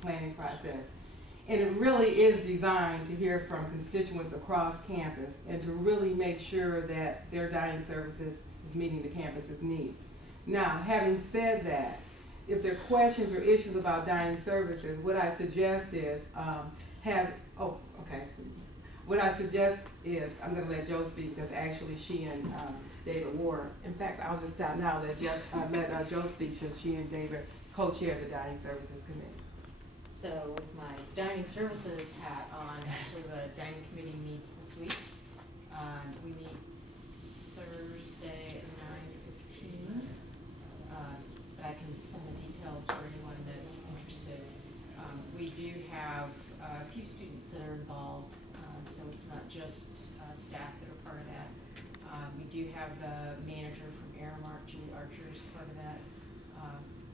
planning process. And it really is designed to hear from constituents across campus and to really make sure that their dining services is meeting the campus's needs. Now, having said that, if there are questions or issues about dining services, what I suggest is What I suggest is, I'm going to let Joe speak because actually she and David Ward, in fact, I'll just stop now and let Joe speak since she and David co-chair the Dining Services Committee. So with my dining services hat on, actually the dining committee meets this week. We meet Thursday at 9:15. But I can send the details for anyone that's interested. We do have a few students that are involved, so it's not just staff that are part of that. We do have the manager from Aramark, Julie Archer, is part of that.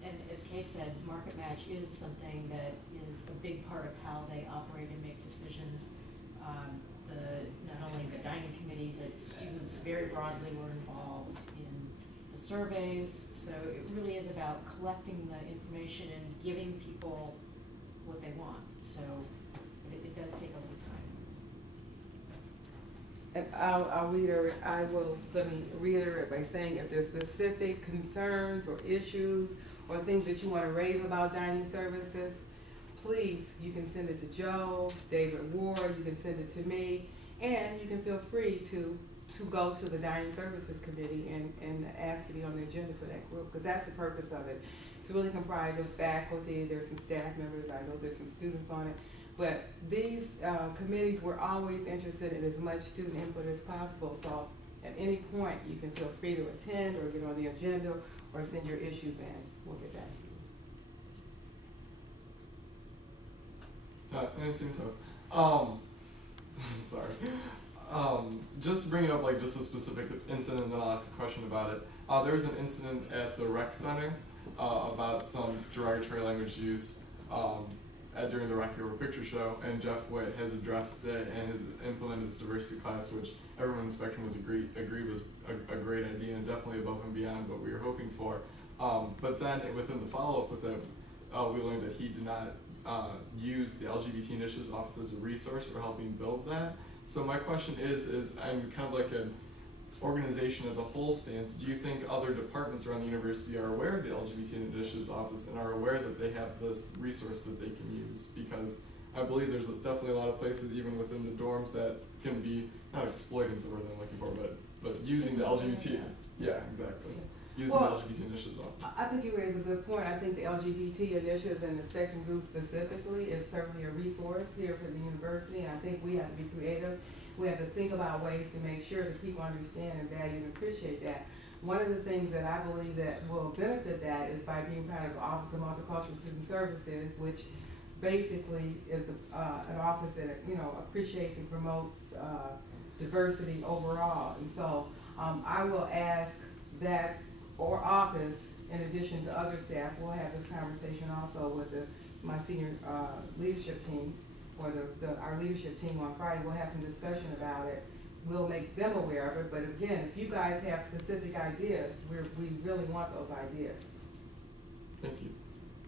And as Kaye said, Market Match is something that is a big part of how they operate and make decisions. Not only the dining committee, but students very broadly were involved in the surveys. So it really is about collecting the information and giving people what they want. So it does take a little time. And let me reiterate by saying if there's specific concerns or issues or things that you want to raise about dining services, please, you can send it to Joe, David Ward, you can send it to me, and you can feel free to go to the Dining Services Committee and ask to be on the agenda for that group, because that's the purpose of it. It's really comprised of faculty, there's some staff members, I know there's some students on it, but these committees were always interested in as much student input as possible, so at any point you can feel free to attend or get on the agenda or send your issues in. We'll get back to you. Sorry. Just bringing up like just a specific incident, and then I'll ask a question about it. There was an incident at the rec center about some derogatory language use during the Rec Hero Picture Show, and Jeff Witt has addressed it and has implemented this diversity class, which everyone in the spectrum was agreed was a great idea and definitely above and beyond what we were hoping for. But then within the follow-up with it, we learned that he did not use the LGBT Initiatives Office as a resource for helping build that. So my question is I'm kind of like an organization as a whole stance, do you think other departments around the university are aware of the LGBT Initiatives Office and are aware that they have this resource that they can use? Because I believe there's definitely a lot of places, even within the dorms, that can be, not exploiting is the word I'm looking for, but using the LGBT, yeah, exactly. Using the LGBT Initiatives Office. I think you raise a good point. I think the LGBT initiatives and the Spectrum Group specifically is certainly a resource here for the university, and I think we have to be creative. We have to think about ways to make sure that people understand and value and appreciate that. One of the things that I believe that will benefit that is by being part of the Office of Multicultural Student Services, which basically is an office that appreciates and promotes diversity overall. And so I will ask that or office, in addition to other staff, we'll have this conversation also with my senior leadership team, or our leadership team on Friday. We'll have some discussion about it. We'll make them aware of it, but again, if you guys have specific ideas, we really want those ideas. Thank you.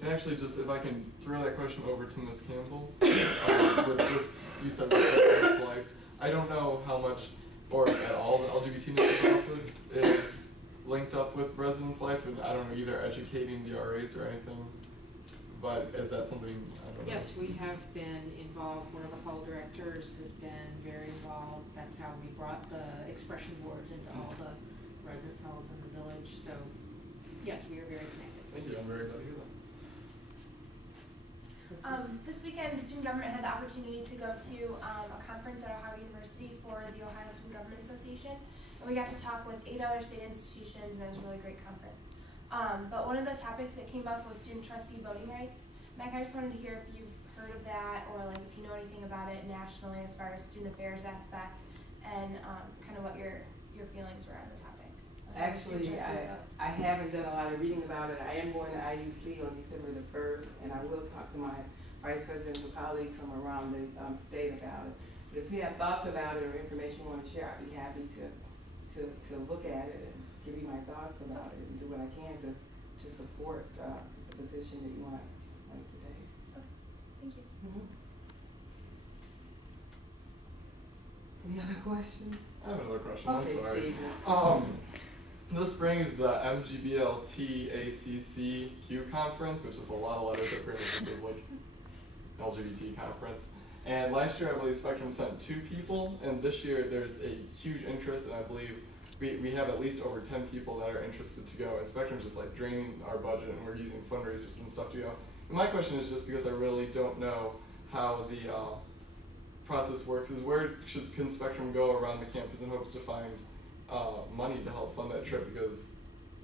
And actually, just if I can throw that question over to Ms. Campbell, with this, you said this life, I don't know how much, or at all, the LGBT Initiatives Office is linked up with Residence Life, and I don't know, either educating the RAs or anything, but is that something, I don't know? Yes, we have been involved. One of the hall directors has been very involved. That's how we brought the expression boards into all the residence halls in the village. So yes, we are very connected. Thank you, I'm very glad to hear that. This weekend, student government had the opportunity to go to a conference at Ohio University for the Ohio Student Government Association. And we got to talk with 8 other state institutions, and it was a really great conference. But one of the topics that came up was student trustee voting rights. Meg, I just wanted to hear if you've heard of that, or like if you know anything about it nationally as far as student affairs aspect, and kind of what your feelings were on the topic. Actually, I haven't done a lot of reading about it. I am going to IUC on December the 1st, and I will talk to my vice presidents and colleagues from around the state about it. But if you have thoughts about it or information you want to share, I'd be happy to look at it and give you my thoughts about it and do what I can to support the position that you want us to take. questions? I have another question. I'm Okay, sorry. Stephen. This brings the MGBLTACCQ conference, which is a lot of letters that pretty much says like LGBT conference. And last year, I believe Spectrum sent 2 people, and this year there's a huge interest, and I believe we have at least over 10 people that are interested to go. And Spectrum's just like draining our budget, and we're using fundraisers and stuff to go. And my question is just because I really don't know how the process works, is where can Spectrum go around the campus in hopes to find money to help fund that trip, because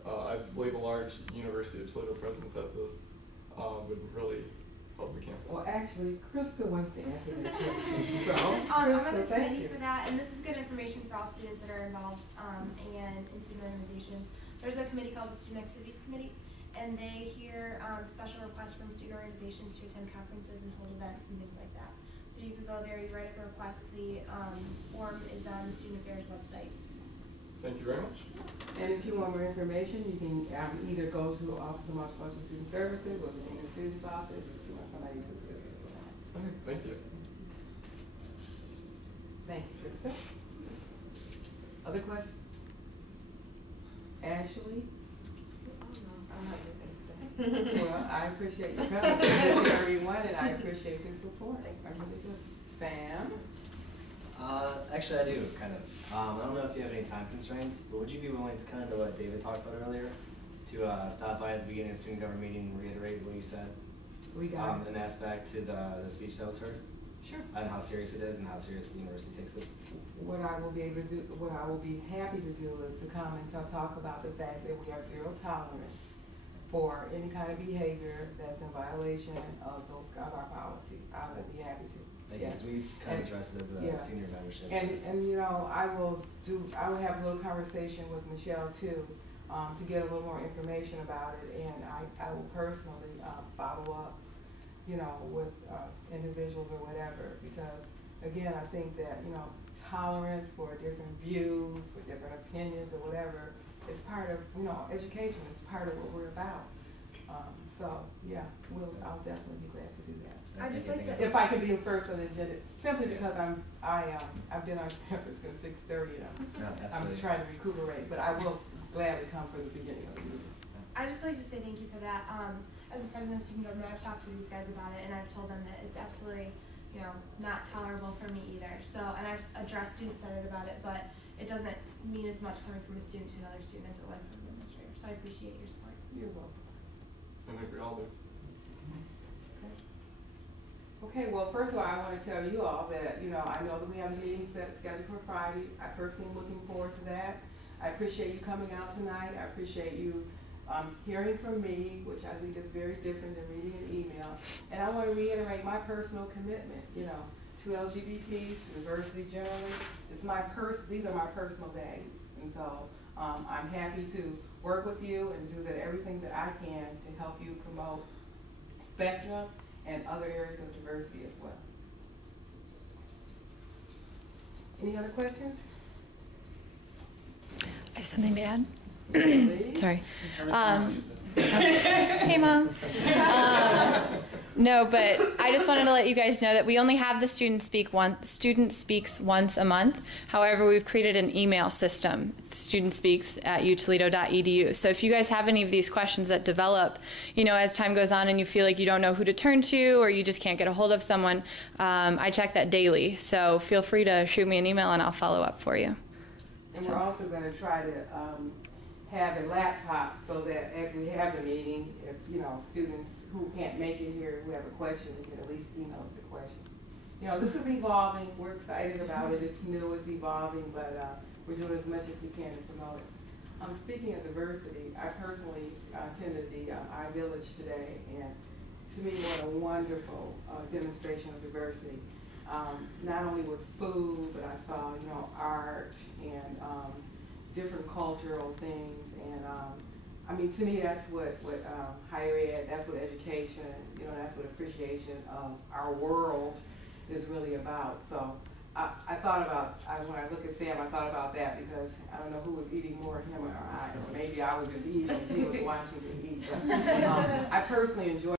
I believe a large University of Toledo presence at this would really help the campus. Well, actually, Krista wants to answer that question. So, I'm on the Krista, thank committee you. for that, and this is good information for all students that are involved and in student organizations. There's a committee called the Student Activities Committee, and they hear special requests from student organizations to attend conferences and hold events and things like that. So you could go there, you write up a request. The form is on the Student Affairs website. Thank you very much. And if you want more information, you can either go to the Office of Multicultural Student Services or the Dean of Students Office if you want somebody to assist you with that. Okay, thank you. Thank you, Krista. Other questions? Ashley? Well, I appreciate you coming. I appreciate everyone, and I appreciate your support. I really do. Sam? Actually, I do, kind of. I don't know if you have any time constraints, but would you be willing to kind of do what David talked about earlier? To stop by at the beginning of the student government meeting and reiterate what you said? We got an aspect to the speech that was heard? Sure. And how serious it is and how serious the university takes it? What I will be able to do, what I will be happy to do is to come and talk about the fact that we have 0 tolerance for any kind of behavior that's in violation of our policies. I would be happy to. Because we've kind of addressed it as a senior membership. And you know, I will have a little conversation with Michelle too, to get a little more information about it, and I will personally follow up, you know, with individuals or whatever, because again, I think that, you know, tolerance for different views, for different opinions or whatever, is part of, you know, education. It's part of what we're about. So yeah, I'll definitely be glad to do that. I'd just like to, If I could be the first on the agenda, simply because I've been on campus since 6:30 and I'm trying to recuperate, but I will gladly come for the beginning of the meeting. I'd just like to say thank you for that. As a president of student government, I've talked to these guys about it, and I've told them that it's absolutely, you know, not tolerable for me either. So, and I've addressed student-centered about it, but it doesn't mean as much coming from a student to another student as it would from an administrator. So I appreciate your support. You're welcome. I think we all do. Okay, well, first of all, I want to tell you all that, you know, I know that we have a meeting scheduled for Friday. I personally am looking forward to that. I appreciate you coming out tonight. I appreciate you hearing from me, which I think is very different than reading an email. And I want to reiterate my personal commitment, you know, to LGBT, to diversity generally. These are my personal values. And so I'm happy to work with you and do everything that I can to help you promote Spectrum and other areas of diversity as well. Any other questions? I have something to add. Please? Sorry. Hey, Mom. No, but I just wanted to let you guys know that we only have the student speaks once a month. However, we've created an email system, studentspeaks@utoledo.edu. So if you guys have any of these questions that develop, you know, as time goes on and you feel like you don't know who to turn to or you just can't get a hold of someone, I check that daily. So feel free to shoot me an email and I'll follow up for you. And we're also going to try to have a laptop so that as we have the meeting, if, you know, students who can't make it here, who have a question, they can at least email us a question. You know, this is evolving. We're excited about it. It's new, it's evolving, but we're doing as much as we can to promote it. Speaking of diversity, I personally attended the iVillage today, and to me, what a wonderful demonstration of diversity. Not only with food, but I saw, you know, art and different cultural things, and I mean, to me, that's what higher ed, that's what education, you know, that's what appreciation of our world is really about. So I thought about, when I look at Sam, I thought about that because I don't know who was eating more, him or I, or maybe I was just eating and he was watching me eat. But I personally enjoy